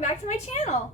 welcome back to my channel.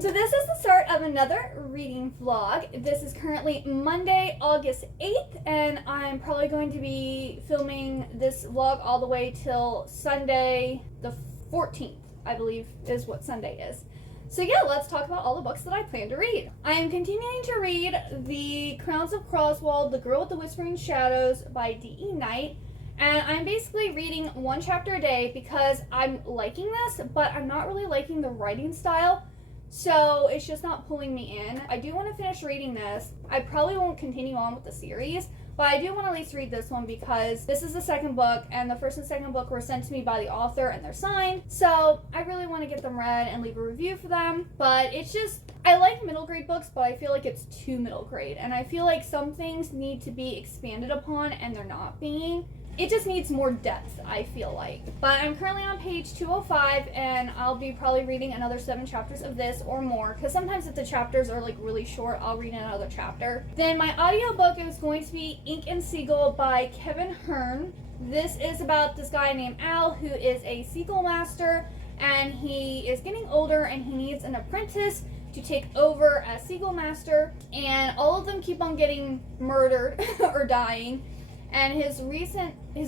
So this is the start of another reading vlog. This is currently Monday, August 8th, and I'm probably going to be filming this vlog all the way till Sunday the 14th, I believe is what Sunday is. So yeah, let's talk about all the books that I plan to read. I am continuing to read The Crowns of Croswell, The Girl with the Whispering Shadows by D.E. Knight. And I'm basically reading one chapter a day because I'm liking this, but I'm not really liking the writing style. So it's just not pulling me in. I do want to finish reading this. I probably won't continue on with the series, but I do want to at least read this one because this is the second book, and the first and second book were sent to me by the author and they're signed. So I really want to get them read and leave a review for them. But it's just, I like middle grade books, but I feel like it's too middle grade. And I feel like some things need to be expanded upon and they're not being. It just needs more depth, I feel like. But I'm currently on page 205, and I'll be probably reading another 7 chapters of this or more, because sometimes if the chapters are like really short, I'll read another chapter. Then my audiobook is going to be Ink and Seagull by Kevin Hearn. This is about this guy named Al who is a seagull master, and he is getting older and he needs an apprentice to take over as seagull master, and all of them keep on getting murdered or dying. And his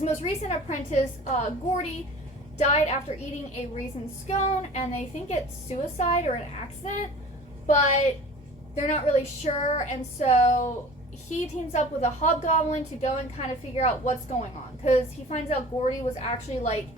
most recent apprentice, Gordy, died after eating a raisin scone, and they think it's suicide or an accident, but they're not really sure. And so he teams up with a hobgoblin to go and kind of figure out what's going on, because he finds out Gordy was actually like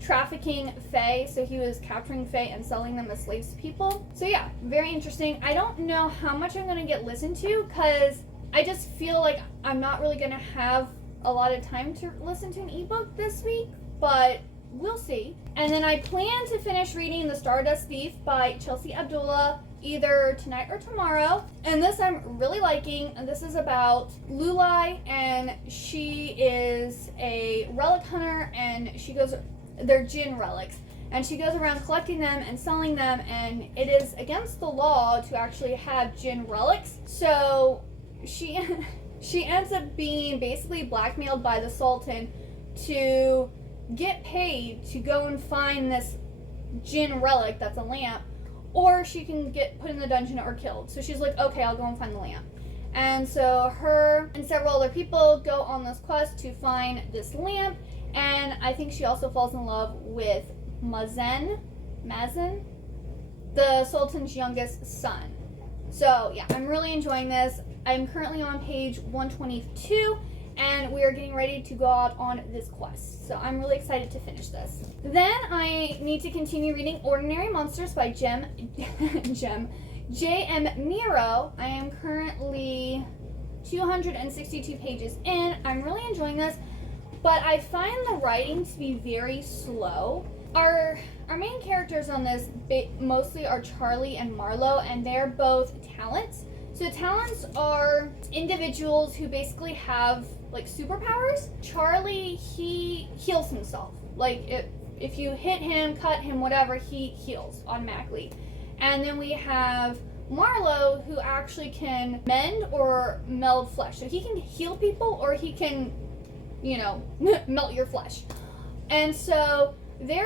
trafficking fae, so he was capturing fae and selling them as slaves to people. So yeah, very interesting. I don't know how much I'm going to get listened to, because I just feel like I'm not really going to have a lot of time to listen to an ebook this week, but we'll see. And then I plan to finish reading The Stardust Thief by Chelsea Abdullah either tonight or tomorrow. And this I'm really liking. And this is about Lulai, and she is a relic hunter, and they're djinn relics, and she goes around collecting them and selling them, and it is against the law to actually have djinn relics. So she ends up being basically blackmailed by the Sultan to get paid to go and find this djinn relic that's a lamp, or she can get put in the dungeon or killed. So she's like, okay, I'll go and find the lamp. And so her and several other people go on this quest to find this lamp, and I think she also falls in love with Mazen, the Sultan's youngest son. So yeah, I'm really enjoying this. I'm currently on page 122, and we are getting ready to go out on this quest. So I'm really excited to finish this. Then I need to continue reading Ordinary Monsters by J.M. Miro. I am currently 262 pages in. I'm really enjoying this, but I find the writing to be very slow. Our main characters on this mostly are Charlie and Marlowe, and they're both talents. So talents are individuals who basically have like superpowers. Charlie, he heals himself. Like if you hit him, cut him, whatever, he heals automatically. And then we have Marlowe, who actually can mend or meld flesh. So he can heal people, or he can, melt your flesh. And so they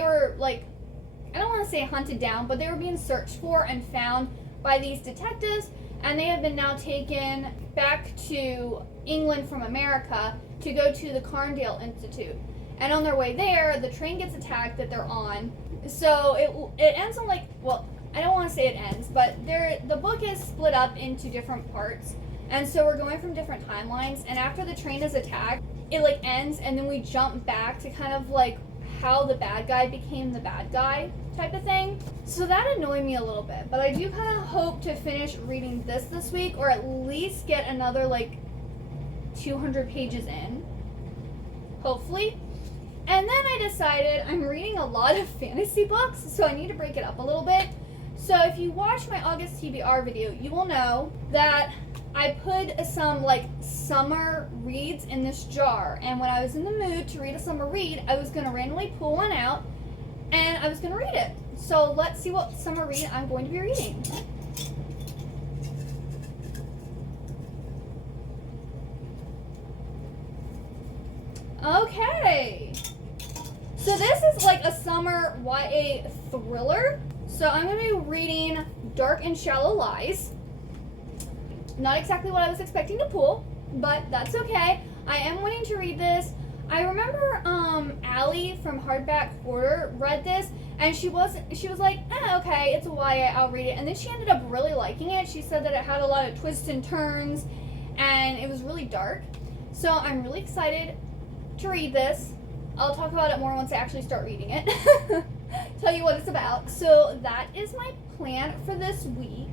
were like, I don't want to say hunted down, but they were being searched for and found by these detectives, and they have been now taken back to England from America to go to the Carndale Institute. And on their way there, the train gets attacked that they're on. So it ends on like, well, I don't want to say it ends, but the book is split up into different parts. And so we're going from different timelines, and after the train is attacked, it like ends, and then we jump back to kind of like how the bad guy became the bad guy type of thing. So that annoyed me a little bit, but I do kind of hope to finish reading this week, or at least get another like 200 pages in, hopefully. And then I decided I'm reading a lot of fantasy books, so I need to break it up a little bit. So if you watch my August TBR video, you will know that I put some like summer reads in this jar, and when I was in the mood to read a summer read, I was going to randomly pull one out and I was going to read it. So let's see what summer read I'm going to be reading. Okay. So this is like a summer YA thriller. So I'm going to be reading Dark and Shallow Lies. Not exactly what I was expecting to pull, but that's okay. I am wanting to read this. I remember Allie from Hardback Hoarder read this, and she was like, okay, it's a YA, I'll read it. And then she ended up really liking it. She said that it had a lot of twists and turns, and it was really dark. So I'm really excited to read this. I'll talk about it more once I actually start reading it. Tell you what it's about. So that is my plan for this week.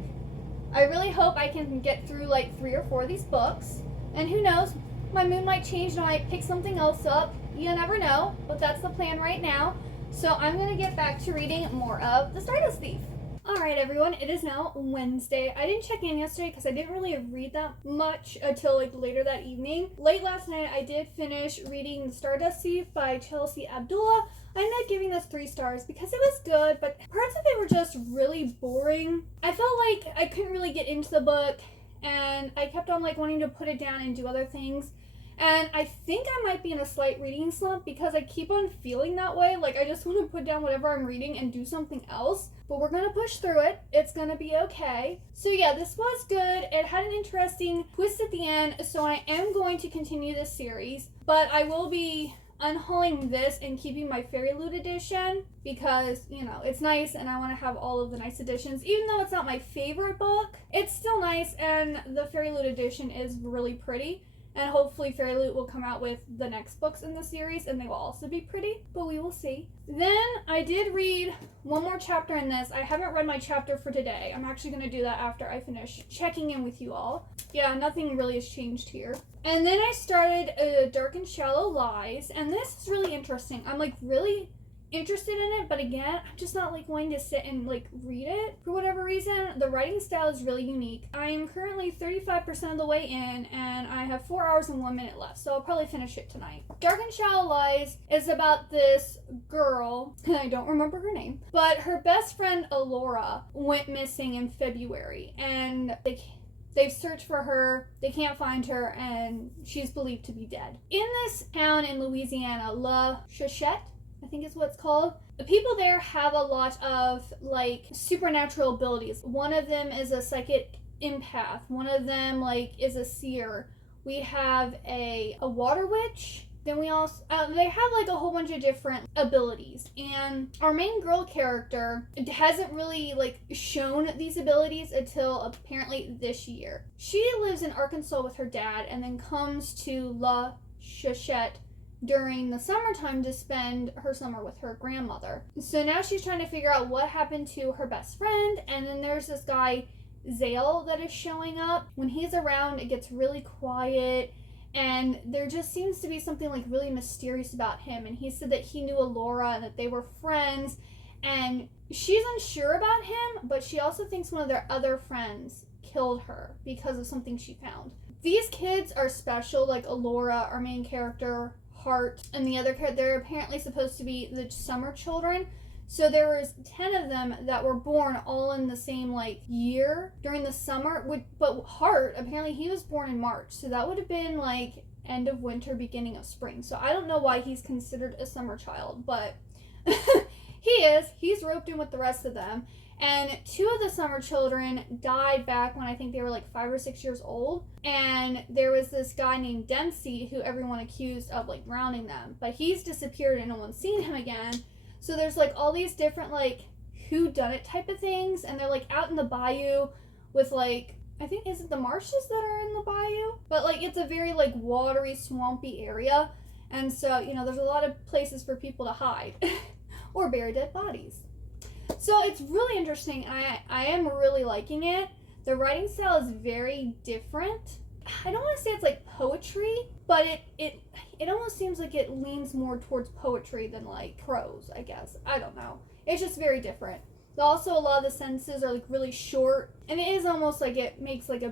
I really hope I can get through like 3 or 4 of these books. And who knows, my mood might change and I might pick something else up. You never know, but that's the plan right now. So I'm going to get back to reading more of The Stardust Thief. Alright everyone, it is now Wednesday. I didn't check in yesterday because I didn't really read that much until like later that evening. Late last night I did finish reading The Stardust Thief by Chelsea Abdullah. I ended up giving this 3 stars because it was good, but parts of it were just really boring. I felt like I couldn't really get into the book, and I kept on like wanting to put it down and do other things. And I think I might be in a slight reading slump because I keep on feeling that way. Like I just want to put down whatever I'm reading and do something else. But we're going to push through it. It's going to be okay. So yeah, this was good. It had an interesting twist at the end. So I am going to continue this series. But I will be unhauling this and keeping my Fairy Loot edition because, you know, it's nice and I want to have all of the nice editions. Even though it's not my favorite book, it's still nice, and the Fairy Loot edition is really pretty. And hopefully Fairy Loot will come out with the next books in the series and they will also be pretty, but we will see. Then I did read one more chapter in this. I haven't read my chapter for today. I'm actually going to do that after I finish checking in with you all. Yeah, nothing really has changed here. And then I started Dark and Shallow Lies, and this is really interesting. I'm like really interested in it, but again, I'm just not like wanting to sit and like read it for whatever reason. The writing style is really unique. I am currently 35% of the way in, and I have 4 hours and 1 minute left, so I'll probably finish it tonight. Dark and Shallow Lies is about this girl, and I don't remember her name, but her best friend Alora went missing in February, and they've searched for her, they can't find her, and she's believed to be dead. In this town in Louisiana, La Chachette, I think is what it's called. The people there have a lot of like supernatural abilities. One of them is a psychic empath. One of them like is a seer. We have a water witch. Then we also they have like a whole bunch of different abilities. And our main girl character hasn't really like shown these abilities until apparently this year. She lives in Arkansas with her dad and then comes to La Chachette during the summertime to spend her summer with her grandmother. So now she's trying to figure out what happened to her best friend, and then there's this guy Zale that is showing up. When he's around, it gets really quiet, and there just seems to be something like really mysterious about him. And he said that he knew Alora and that they were friends, and she's unsure about him, but she also thinks one of their other friends killed her because of something she found. These kids are special, like Alora, our main character, Heart, and the other character. They're apparently supposed to be the summer children. So there was 10 of them that were born all in the same like year during the summer. But Heart, apparently he was born in March. So that would have been like end of winter, beginning of spring. So I don't know why he's considered a summer child, but he is. He's roped in with the rest of them. And 2 of the summer children died back when I think they were like 5 or 6 years old. And there was this guy named Dempsey who everyone accused of like drowning them. But he's disappeared and no one's seen him again. So there's like all these different like whodunit type of things. And they're like out in the bayou with like, I think, is it the marshes that are in the bayou? But like it's a very like watery, swampy area. And so, you know, there's a lot of places for people to hide or bury dead bodies. So it's really interesting. I am really liking it. The writing style is very different. I don't want to say it's like poetry, but it almost seems like it leans more towards poetry than like prose, I guess. I don't know. It's just very different. Also, a lot of the sentences are like really short, and it is almost like it makes like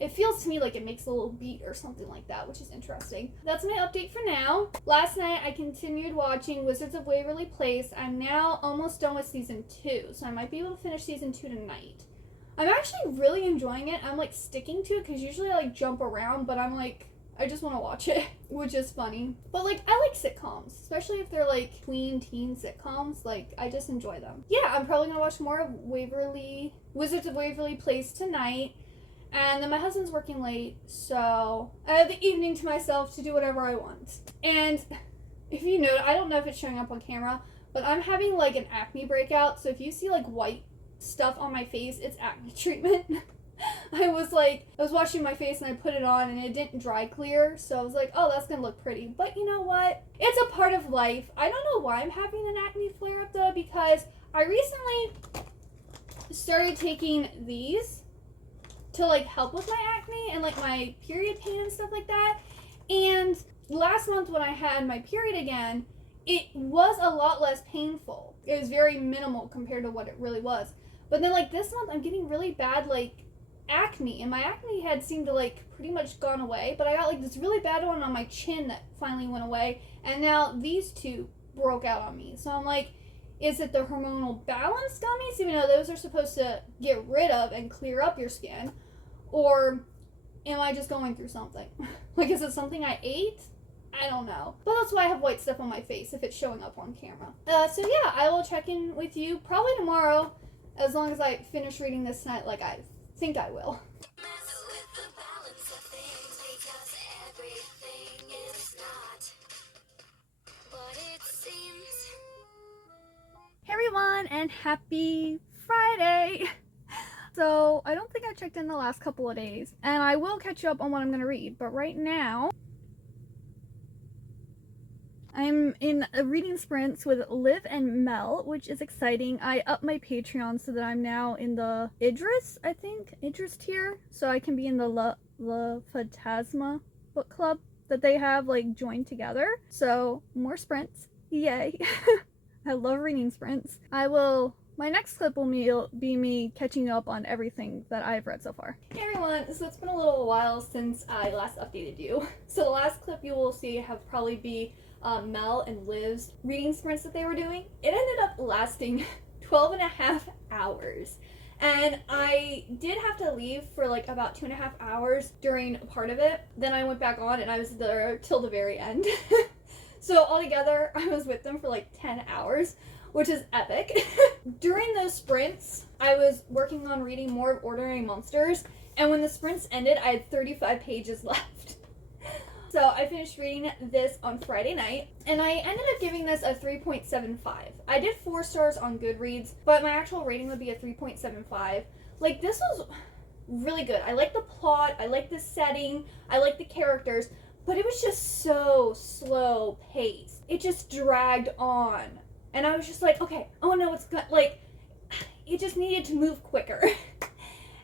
it feels to me like it makes a little beat or something like that, which is interesting. That's my update for now. Last night, I continued watching Wizards of Waverly Place. I'm now almost done with season 2, so I might be able to finish season 2 tonight. I'm actually really enjoying it. I'm like sticking to it because usually I like jump around, but I'm like, I just want to watch it, which is funny. But like, I like sitcoms, especially if they're like tween teen sitcoms. Like, I just enjoy them. Yeah, I'm probably gonna watch more of Wizards of Waverly Place tonight. And then my husband's working late, so I have the evening to myself to do whatever I want. And if you know, I don't know if it's showing up on camera, but I'm having like an acne breakout. So if you see like white stuff on my face, it's acne treatment. I was washing my face and I put it on and it didn't dry clear, so I was like, oh, that's gonna look pretty. But you know what? It's a part of life. I don't know why I'm having an acne flare up though, because I recently started taking these to like help with my acne and like my period pain and stuff like that. And last month when I had my period again, it was a lot less painful. It was very minimal compared to what it really was. But then like this month I'm getting really bad like acne, and my acne had seemed to like pretty much gone away, but I got like this really bad one on my chin that finally went away, and now these two broke out on me. So I'm like, is it the hormonal balance gummies, even though those are supposed to get rid of and clear up your skin, or am I just going through something? Like, is it something I ate? I don't know. But that's why I have white stuff on my face if it's showing up on camera. So yeah, I will check in with you probably tomorrow, as long as I finish reading this tonight like I think I will. Hey everyone, and happy Friday! So, I don't think I checked in the last couple of days, and I will catch you up on what I'm going to read, but right now I'm in a reading sprints with Liv and Mel, which is exciting. I upped my Patreon so that I'm now in the Idris tier, so I can be in the La Phantasma book club that they have like joined together. So more sprints, yay! I love reading sprints. My next clip will be me catching up on everything that I've read so far. Hey everyone, so it's been a little while since I last updated you. So the last clip you will see have probably be Mel and Liv's reading sprints that they were doing. It ended up lasting 12 and a half hours. And I did have to leave for like about 2.5 hours during a part of it. Then I went back on and I was there till the very end. So altogether, I was with them for like 10 hours, which is epic. During those sprints, I was working on reading more of Ordinary Monsters, and when the sprints ended, I had 35 pages left. So I finished reading this on Friday night, and I ended up giving this a 3.75. I did 4 stars on Goodreads, but my actual rating would be a 3.75. Like, this was really good. I like the plot, I like the setting, I like the characters, but it was just so slow paced. It just dragged on. And I was just like, okay, I want to know what's good. Like, it just needed to move quicker.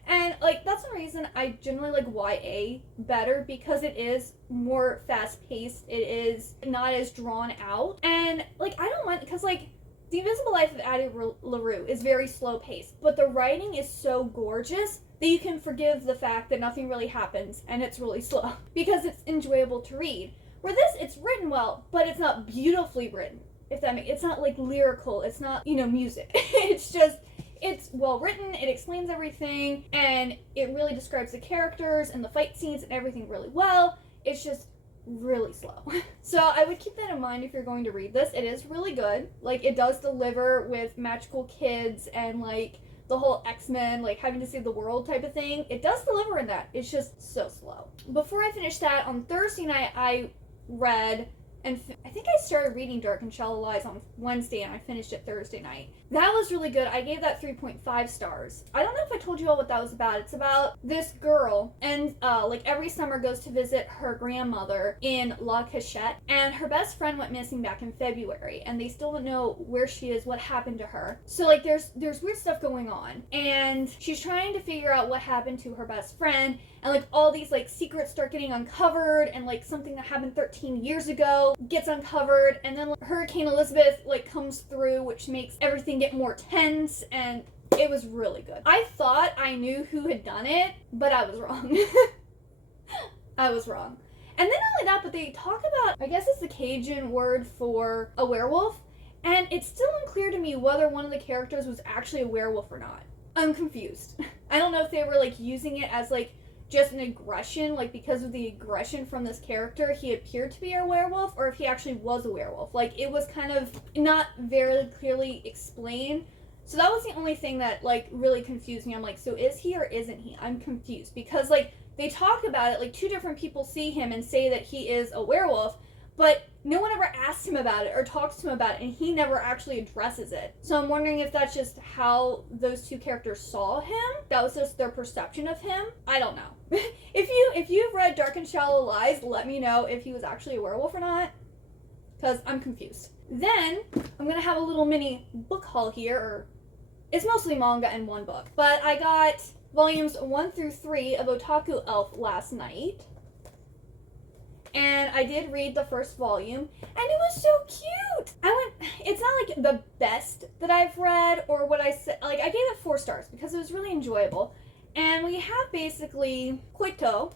And, like, that's one reason I generally like YA better, because it is more fast-paced. It is not as drawn out. And, like, I don't want, because, like, The Invisible Life of Addie LaRue is very slow-paced, but the writing is so gorgeous that you can forgive the fact that nothing really happens and it's really slow, because it's enjoyable to read. Where this, it's written well, but it's not beautifully written. If that makes, it's not like lyrical, it's not, music. It's well written, it explains everything, and it really describes the characters and the fight scenes and everything really well. It's just really slow. So I would keep that in mind if you're going to read this. It is really good. Like, it does deliver with magical kids and like the whole X-Men, like having to save the world type of thing. It does deliver in that. It's just so slow. Before I finish that, on Thursday night I read, and I think I started reading Dark and Shallow Lies on Wednesday and I finished it Thursday night. That was really good. I gave that 3.5 stars. I don't know if I told you all what that was about. It's about this girl, and like every summer goes to visit her grandmother in La Cachette, and her best friend went missing back in February, and they still don't know where she is, what happened to her. So like there's weird stuff going on, and she's trying to figure out what happened to her best friend, and like all these like secrets start getting uncovered, and like something that happened 13 years ago gets uncovered, and then like, Hurricane Elizabeth like comes through, which makes everything get more tense, and it was really good. I thought I knew who had done it, but I was wrong. I was wrong. And then not only that, but they talk about, I guess it's the Cajun word for a werewolf, and it's still unclear to me whether one of the characters was actually a werewolf or not. I'm confused. I don't know if they were like using it as like just an aggression, like because of the aggression from this character, he appeared to be a werewolf, or if he actually was a werewolf. Like, it was kind of not very clearly explained. So that was the only thing that, like, really confused me. I'm like, so is he or isn't he? I'm confused. Because, like, they talk about it, like, 2 different people see him and say that he is a werewolf, but no one ever asked him about it or talks to him about it, and he never actually addresses it. So I'm wondering if that's just how those 2 characters saw him. That was just their perception of him. I don't know. If you've read Dark and Shallow Lies, let me know if he was actually a werewolf or not, because I'm confused. Then I'm gonna have a little mini book haul here, or it's mostly manga and 1 book. But I got volumes 1 through 3 of Otaku Elf last night. And I did read the first volume, and it was so cute. It's not like the best that I've read, or what I said, like, I gave it 4 stars because it was really enjoyable. And we have basically, Koito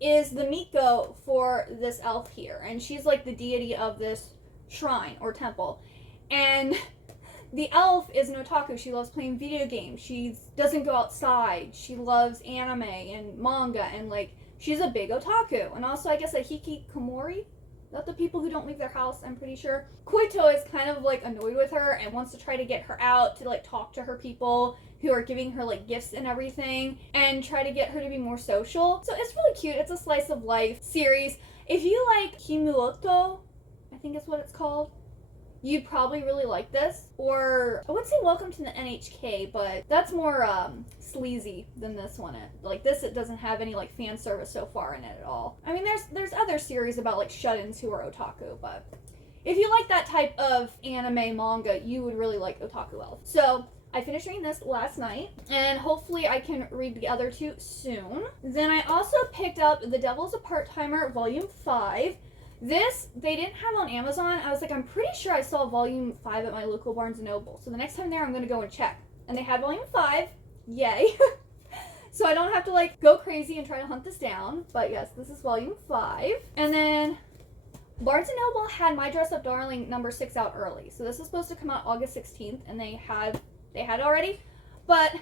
is the Miko for this elf here, and she's like the deity of this shrine or temple. And the elf is an otaku. She loves playing video games. She doesn't go outside. She loves anime and manga, and like, she's a big otaku. And also, I guess, a hikikomori. Not the people who don't leave their house, I'm pretty sure. Koito is kind of like annoyed with her and wants to try to get her out to like talk to her people who are giving her like gifts and everything, and try to get her to be more social. So it's really cute. It's a slice of life series. If you like Himuoto, I think is what it's called, you'd probably really like this. Or I would say Welcome to the NHK, but that's more sleazy than this one. Like this, it doesn't have any like fan service so far in it at all. I mean, there's other series about like shut-ins who are otaku, but if you like that type of anime manga, you would really like Otaku Elf. So I finished reading this last night, and hopefully I can read the other 2 soon. Then I also picked up The Devil's a Part-Timer Volume 5. This, they didn't have on Amazon. I was like, I'm pretty sure I saw Volume 5 at my local Barnes & Noble. So the next time there, I'm going to go and check. And they had Volume 5. Yay. So I don't have to, like, go crazy and try to hunt this down. But yes, this is Volume 5. And then Barnes & Noble had My Dress Up Darling number 6 out early. So this is supposed to come out August 16th, and they had it already. But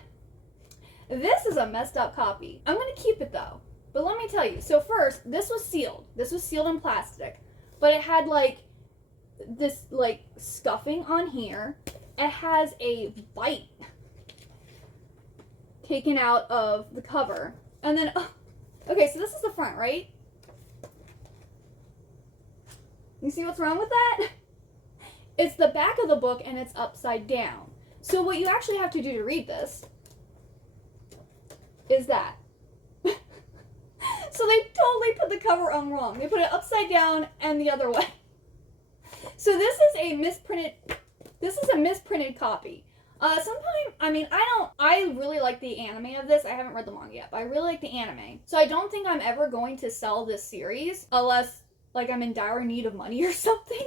this is a messed up copy. I'm going to keep it, though. But let me tell you, so first, this was sealed. This was sealed in plastic. But it had, like, this, like, scuffing on here. It has a bite taken out of the cover. And then, okay, so this is the front, right? You see what's wrong with that? It's the back of the book, and it's upside down. So what you actually have to do to read this is that. So they totally put the cover on wrong. They put it upside down and the other way. So this is a misprinted copy. I really like the anime of this. I haven't read the manga yet, but I really like the anime. So I don't think I'm ever going to sell this series unless, like, I'm in dire need of money or something,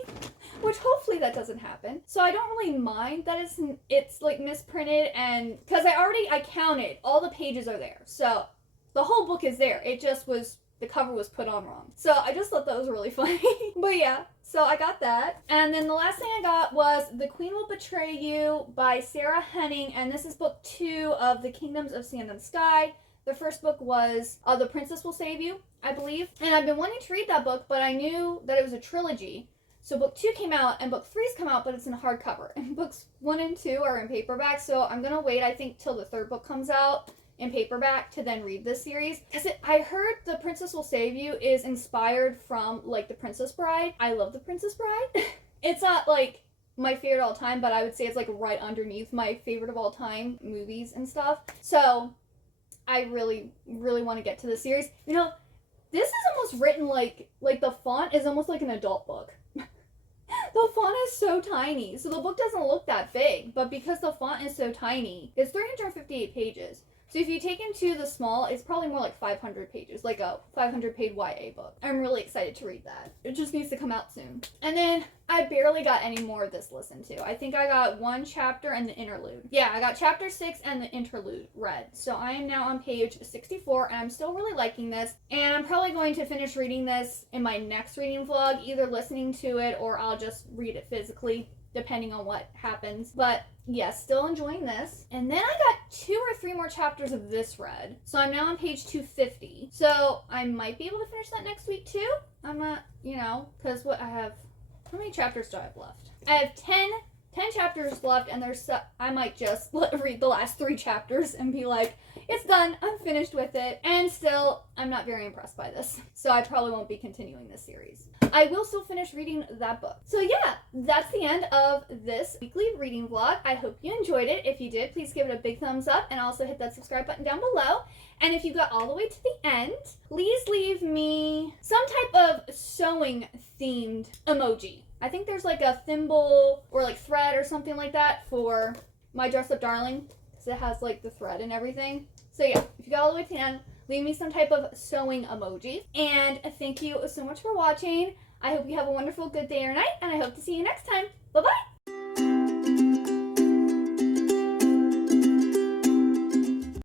which hopefully that doesn't happen. So I don't really mind that it's like misprinted, and because I counted, all the pages are there. So the whole book is there. It just was, the cover was put on wrong. So I just thought that was really funny. But yeah, so I got that. And then the last thing I got was The Queen Will Betray You by Sarah Henning. And this is book 2 of The Kingdoms of Sand and Sky. The first book was The Princess Will Save You, I believe. And I've been wanting to read that book, but I knew that it was a trilogy. So book 2 came out, and book 3's come out, but it's in hardcover. And books 1 and 2 are in paperback. So I'm going to wait, I think, till the 3rd book comes out in paperback to then read this series, because I heard The Princess Will Save You is inspired from like The Princess Bride. I love The Princess Bride. It's not like my favorite of all time, but I would say it's like right underneath my favorite of all time movies and stuff. So I really want to get to the series. You know, this is almost written like the font is almost like an adult book. The font is so tiny, so the book doesn't look that big, but because the font is so tiny, it's 358 pages. So if you take into the small, it's probably more like 500 pages, like a 500-page YA book. I'm really excited to read that. It just needs to come out soon. And then I barely got any more of this listened to. I think I got 1 chapter and the interlude. Yeah, I got chapter 6 and the interlude read. So I am now on page 64, and I'm still really liking this. And I'm probably going to finish reading this in my next reading vlog, either listening to it or I'll just read it physically. depending on what happens. But yes, still enjoying this. And then I got 2 or 3 more chapters of this read. So I'm now on page 250. So I might be able to finish that next week too. I'm not, because how many chapters do I have left? I have 10 chapters left, and I might just read the last 3 chapters and be like, it's done, I'm finished with it. And still, I'm not very impressed by this. So I probably won't be continuing this series. I will still finish reading that book. So yeah, that's the end of this weekly reading vlog. I hope you enjoyed it. If you did, please give it a big thumbs up and also hit that subscribe button down below. And if you got all the way to the end, please leave me some type of sewing themed emoji. I think there's like a thimble or like thread or something like that for my Dress Up Darling, because it has like the thread and everything. So yeah, if you got all the way to the end, leave me some type of sewing emoji. And thank you so much for watching. I hope you have a wonderful good day or night, and I hope to see you next time. Bye-bye!